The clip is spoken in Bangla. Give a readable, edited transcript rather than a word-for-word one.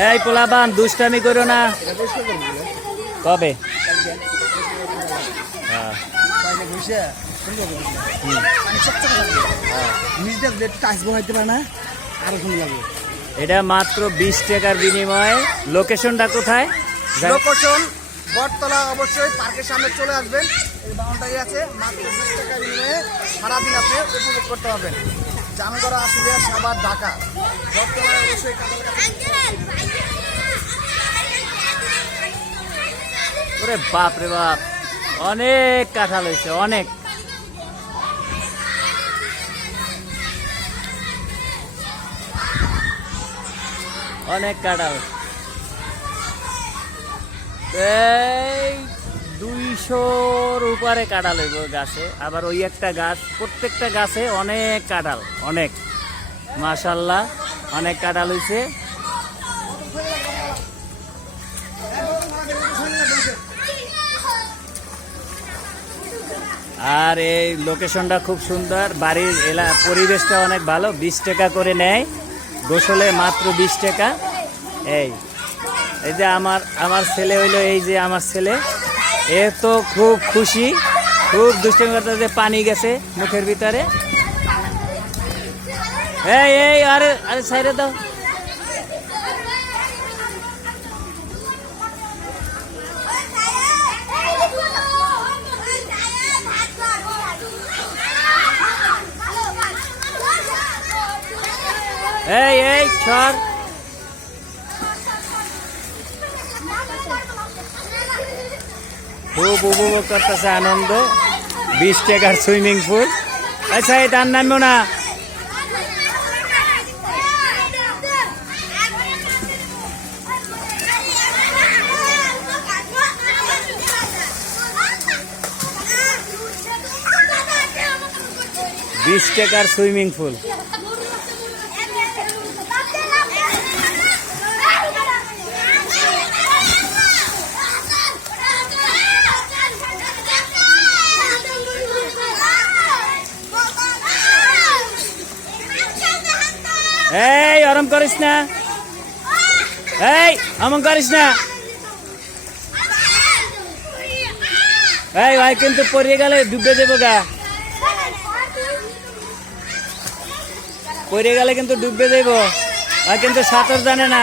এই পোলাপান দুষ্টামি করো না। কবে? এটা মাত্র 20 টাকার বিনিময়ে। লোকেশনটা কোথায়? লোকেশন বটতলা। অবশ্যই পার্কের সামনে চলে আসবেন। এই বাউন্ডারি আছে, মাত্র 20 টাকার বিনিময়ে সারাদিন আপনি উপভোগ করতে পারবেন। জামগড়া, আশুলিয়া, সাভার, ঢাকা, বটতলায় অবশ্যই ওরে বাপ রে বাপ, অনেক কাঁঠাল হয়েছে, অনেক। অনেক কাঁঠাল, এই 200-র উপরে কাঁঠাল হইব গাছে। আবার ওই একটা গাছ, প্রত্যেকটা গাছে অনেক কাঁঠাল, অনেক। মাশাআল্লাহ, অনেক কাঁঠাল হয়েছে। আর এই লোকেশনটা খুব সুন্দর, বাড়ির পরিবেশটা অনেক ভালো। 20 টাকা করে নেয় গোসলে, মাত্র 20 টাকা। এই যে আমার ছেলে হইলো, এই যে আমার ছেলে, এ তো খুব খুশি, খুব দুষ্টামি করতে, পানি গেছে মুখের ভিতরে। এই আরে আরে সাইরে দাও। এই ছড়, খুব উপভোগ করতেছে আনন্দ। 20 টাকার সুইমিং পুল। আচ্ছা, এটার নামও না। $20 টাকার সুইমিং পুল। এই আরাম করিস না, এই আমন করিস না। এই ভাই কিন্তু পড়ে গেলে ডুবে দেবো গা, পড়ে গেলে কিন্তু ডুবে দেবো ভাই, কিন্তু সাঁতার জানে না।